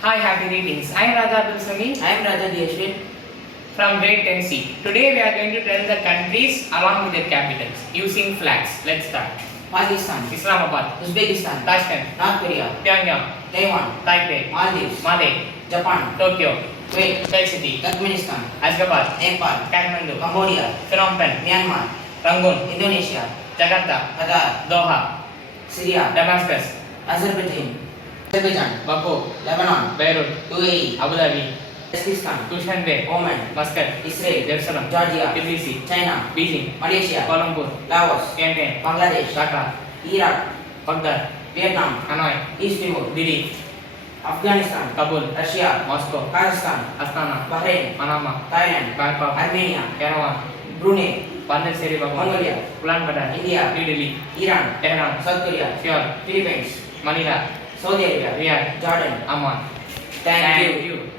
Hi, happy greetings. I am Radha Abdul Sami I am Raja Diyashwin. from grade 10C. Today we are going to tell the countries along with their capitals using flags. Let's start. Pakistan, Islamabad, Uzbekistan, Tashkent, North Korea, Pyongyang, Taiwan, Taipei, Maldives, Male, Japan, Tokyo, Kuwait, Thai City, Turkmenistan, Ashgabat, Nepal, Kathmandu, Cambodia, Phnom Penh, Myanmar, Rangoon, Indonesia, Jakarta, Qatar, Doha, Syria, Damascus, Azerbaijan, Baku, Lebanon, Beirut, UAE, Abu Dhabi, Uzbekistan, Dushanbe, Oman, Muscat, Israel, Jerusalem, Georgia, Tbilisi, China, Beijing, Malaysia, Kuala Lumpur, Laos, Yangon, Bangladesh, Dhaka, Iraq, Baghdad, Vietnam, Hanoi, East Timor, Delhi, Afghanistan, Kabul, Russia, Moscow, Kazakhstan, Astana, Bahrain, Manama, Thailand, Bangkok, Armenia, Yerevan, Brunei, Pondicherry, Mongolia, Ulaanbaatar, India, New Delhi, Iran, Tehran, South Korea, Seoul, Philippines, Manila, Saudi Arabia, Riyadh, Jordan. Amman. Thank you. you.